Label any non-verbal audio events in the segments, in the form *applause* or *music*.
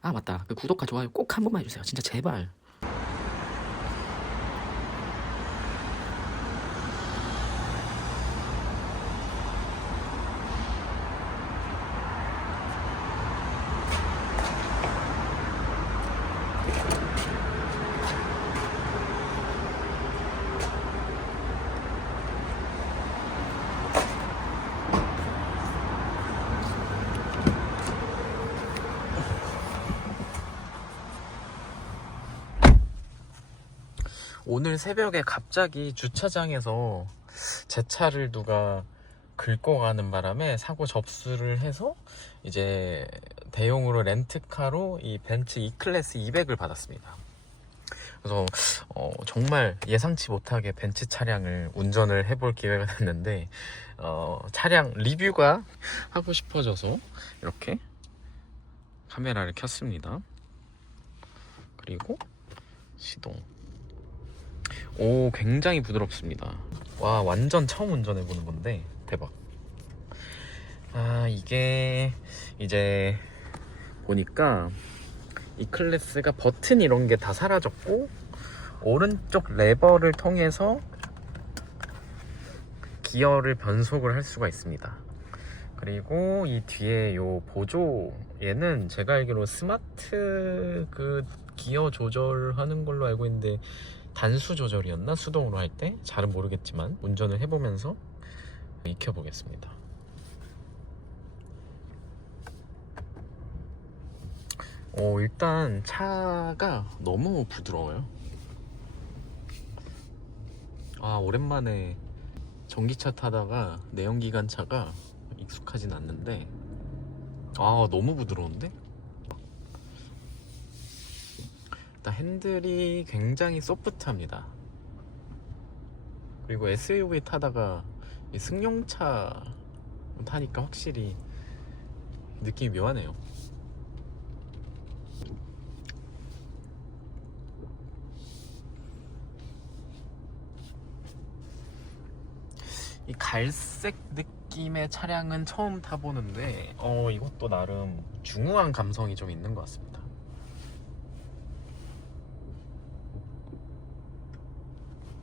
아 맞다. 그 구독과 좋아요 꼭 한 번만 해주세요. 진짜 제발 오늘 새벽에 갑자기 주차장에서 제 차를 누가 긁고 가는 바람에 사고 접수를 해서 이제 대용으로 렌트카로 이 벤츠 E클래스 200을 받았습니다. 그래서 어, 정말 예상치 못하게 벤츠 차량을 운전을 해볼 기회가 *laughs* 됐는데 어, 차량 리뷰가 하고 싶어져서 이렇게 카메라를 켰습니다. 그리고 시동. 오, 굉장히 부드럽습니다. 와, 완전 처음 운전해 보는 건데 대박. 아, 이게 이제 보니까 이 클래스가 버튼 이런 게 다 사라졌고 오른쪽 레버를 통해서 기어를 변속을 할 수가 있습니다. 그리고 이 뒤에 요 보조 얘는 제가 알기로 스마트 그 기어 조절하는 걸로 알고 있는데 단수 조절이었나 수동으로 할 때 잘은 모르겠지만 운전을 해보면서 익혀보겠습니다. 어, 일단 차가 너무 부드러워요. 아, 오랜만에 전기차 타다가 내연기관 차가 익숙하진 않는데, 아, 너무 부드러운데? 일단 핸들이 굉장히 소프트합니다. 그리고 SUV 타다가 이 승용차 타니까 확실히 느낌이 묘하네요. 이 갈색 느낌의 차량은 처음 타보는데 어 이것도 나름 중후한 감성이 좀 있는 것 같습니다.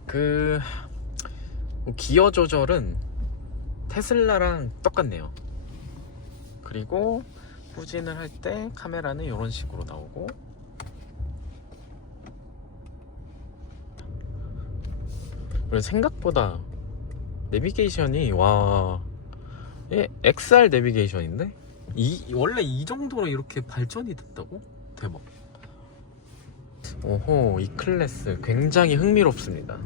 그 기어 조절은 테슬라랑 똑같네요. 그리고 후진을 할 때 카메라는 이런 식으로 나오고 생각보다 내비게이션이 와 예, XR 내비게이션인데 이 원래 이 정도로 이렇게 발전이 됐다고? 대박. 오호 이 클래스 굉장히 흥미롭습니다.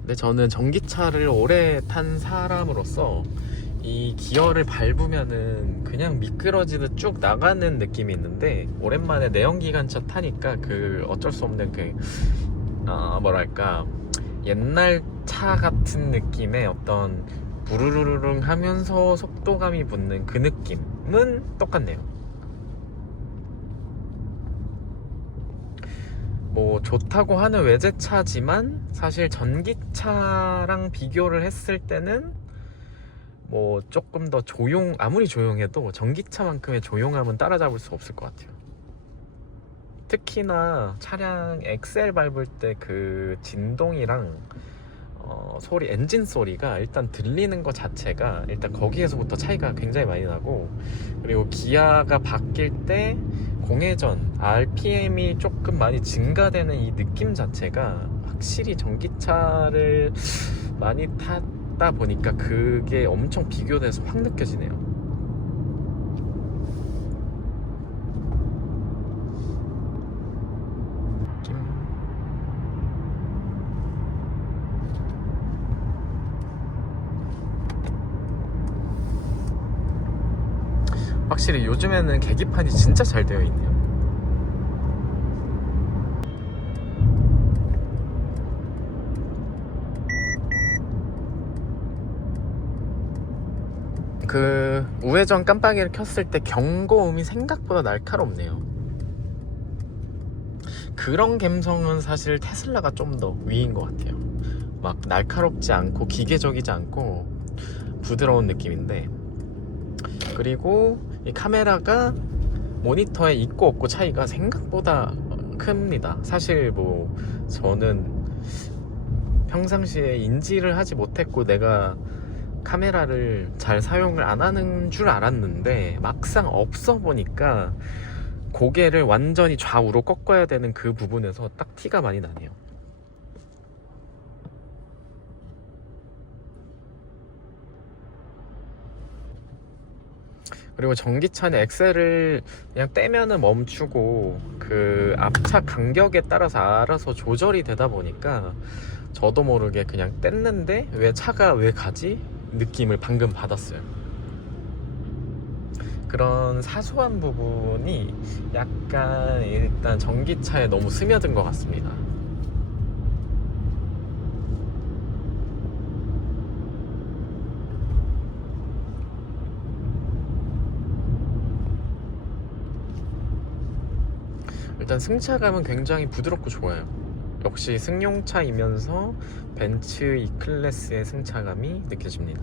근데 저는 전기차를 오래 탄 사람으로서 이 기어를 밟으면은 그냥 미끄러지듯 쭉 나가는 느낌이 있는데 오랜만에 내연기관차 타니까 그 어쩔 수 없는 그 어, 뭐랄까 옛날 차 같은 느낌의 어떤 부르르르릉 하면서 속도감이 붙는 그 느낌은 똑같네요. 뭐 좋다고 하는 외제차지만 사실 전기차랑 비교를 했을 때는 뭐 조금 더 조용 아무리 조용해도 전기차만큼의 조용함은 따라잡을 수 없을 것 같아요. 특히나 차량 엑셀 밟을 때 그 진동이랑 어, 소리 엔진 소리가 일단 들리는 것 자체가 일단 거기에서부터 차이가 굉장히 많이 나고 그리고 기아가 바뀔 때 공회전 RPM이 조금 많이 증가되는 이 느낌 자체가 확실히 전기차를 많이 탔다 보니까 그게 엄청 비교돼서 확 느껴지네요. 확실히 요즘에는 계기판이 진짜 잘 되어 있네요. 그 우회전 깜빡이를 켰을 때 경고음이 생각보다 날카롭네요. 그런 감성은 사실 테슬라가 좀 더 위인 것 같아요. 막 날카롭지 않고 기계적이지 않고 부드러운 느낌인데 그리고 이 카메라가 모니터에 있고 없고 차이가 생각보다 큽니다. 사실 뭐 저는 평상시에 인지를 하지 못했고 내가 카메라를 잘 사용을 안 하는 줄 알았는데 막상 없어 보니까 고개를 완전히 좌우로 꺾어야 되는 그 부분에서 딱 티가 많이 나네요. 그리고 전기차는 엑셀을 그냥 떼면은 멈추고 그 앞차 간격에 따라서 알아서 조절이 되다 보니까 저도 모르게 그냥 뗐는데 왜 차가 왜 가지? 느낌을 방금 받았어요. 그런 사소한 부분이 약간 일단 전기차에 너무 스며든 것 같습니다. 일단 승차감은 굉장히 부드럽고 좋아요. 역시 승용차이면서 벤츠 E클래스의 승차감이 느껴집니다.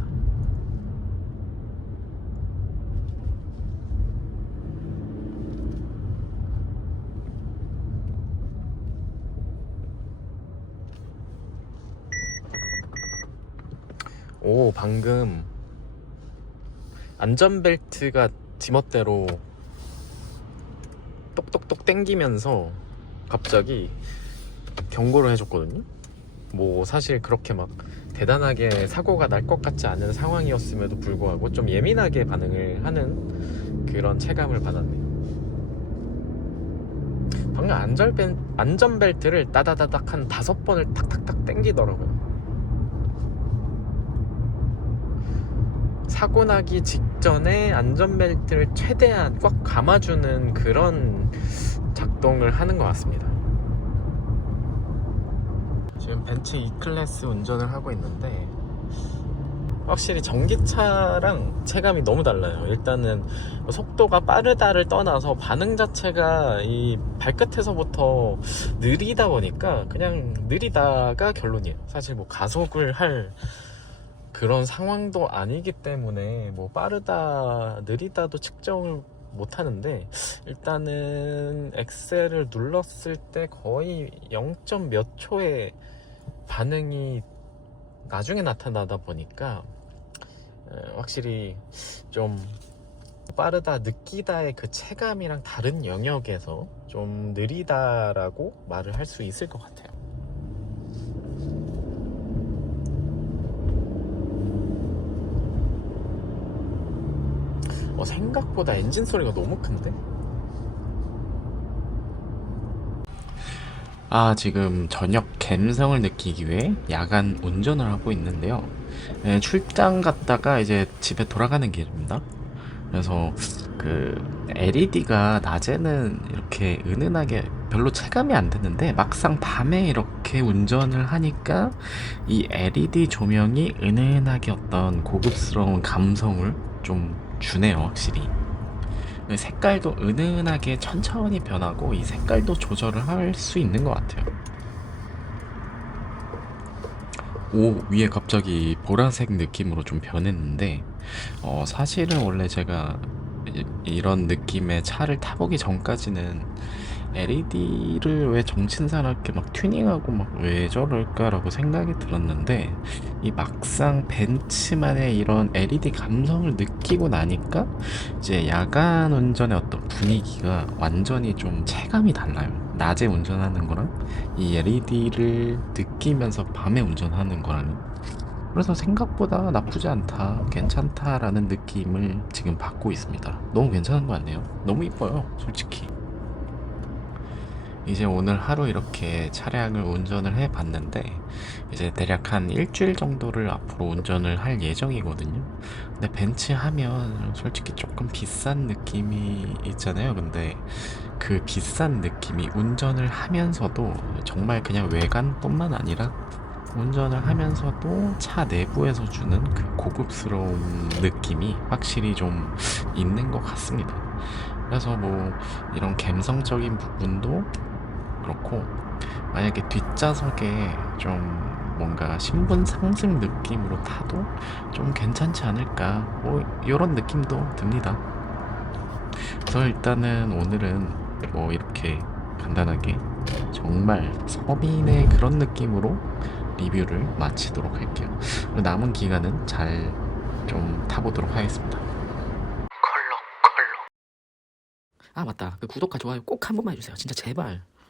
오, 방금 안전벨트가 지멋대로 똑똑똑 땡기면서 갑자기 경고를 해줬거든요. 뭐 사실 그렇게 막 대단하게 사고가 날 것 같지 않은 상황이었음에도 불구하고 좀 예민하게 반응을 하는 그런 체감을 받았네요. 방금 안전벨, 안전벨트를 따다다닥 한 다섯 번을 탁탁탁 땡기더라고요. 사고 나기 직전에 안전벨트를 최대한 꽉 감아주는 그런 작동을 하는 것 같습니다. 지금 벤츠 E클래스 운전을 하고 있는데 확실히 전기차랑 체감이 너무 달라요. 일단은 속도가 빠르다를 떠나서 반응 자체가 이 발끝에서부터 느리다 보니까 그냥 느리다가 결론이에요. 사실 뭐 가속을 할 그런 상황도 아니기 때문에 뭐 빠르다 느리다도 측정을 못 하는데 일단은 엑셀을 눌렀을 때 거의 0. 몇 초의 반응이 나중에 나타나다 보니까 에, 확실히 좀 빠르다 느끼다의 그 체감이랑 다른 영역에서 좀 느리다라고 말을 할 수 있을 것 같아요. 어, 생각보다 엔진 소리가 너무 큰데? 아, 지금 저녁 감성을 느끼기 위해 야간 운전을 하고 있는데요. 네, 출장 갔다가 이제 집에 돌아가는 길입니다. 그래서 그 LED가 낮에는 이렇게 은은하게 별로 체감이 안 되는데 막상 밤에 이렇게 운전을 하니까 이 LED 조명이 은은하게 어떤 고급스러운 감성을 좀 주네요, 확실히. 색깔도 은은하게 천천히 변하고 이 색깔도 조절을 할 수 있는 것 같아요. 오, 위에 갑자기 보라색 느낌으로 좀 변했는데, 어, 사실은 원래 제가 이- 이런 느낌의 차를 타보기 전까지는 LED를 왜 정신사납게 막 튜닝하고 막 왜 저럴까라고 생각이 들었는데, 이 막상 벤츠만의 이런 LED 감성을 느끼고 나니까 이제 야간 운전의 어떤 분위기가 완전히 좀 체감이 달라요. 낮에 운전하는 거랑 이 LED를 느끼면서 밤에 운전하는 거랑은 그래서 생각보다 나쁘지 않다, 괜찮다라는 느낌을 지금 받고 있습니다. 너무 괜찮은 거 같네요. 너무 이뻐요, 솔직히. 이제 오늘 하루 이렇게 차량을 운전을 해 봤는데 이제 대략 한 일주일 정도를 앞으로 운전을 할 예정이거든요. 근데 벤츠 하면 솔직히 조금 비싼 느낌이 있잖아요. 근데 그 비싼 느낌이 운전을 하면서도 정말 그냥 외관뿐만 아니라 운전을 하면서도 차 내부에서 주는 그 고급스러운 느낌이 확실히 좀 있는 것 같습니다. 그래서 뭐 이런 감성적인 부분도 그렇고 만약에 뒷좌석에 좀 뭔가 신분 상승 느낌으로 타도 좀 괜찮지 않을까 뭐 이런 느낌도 듭니다. 그래서 일단은 오늘은 뭐 이렇게 간단하게 정말 서민의 그런 느낌으로 리뷰를 마치도록 할게요. 남은 기간은 잘 좀 타보도록 하겠습니다. 컬러 컬러. 아 맞다. 그 구독과 좋아요 꼭 한 번만 해주세요. 진짜 제발.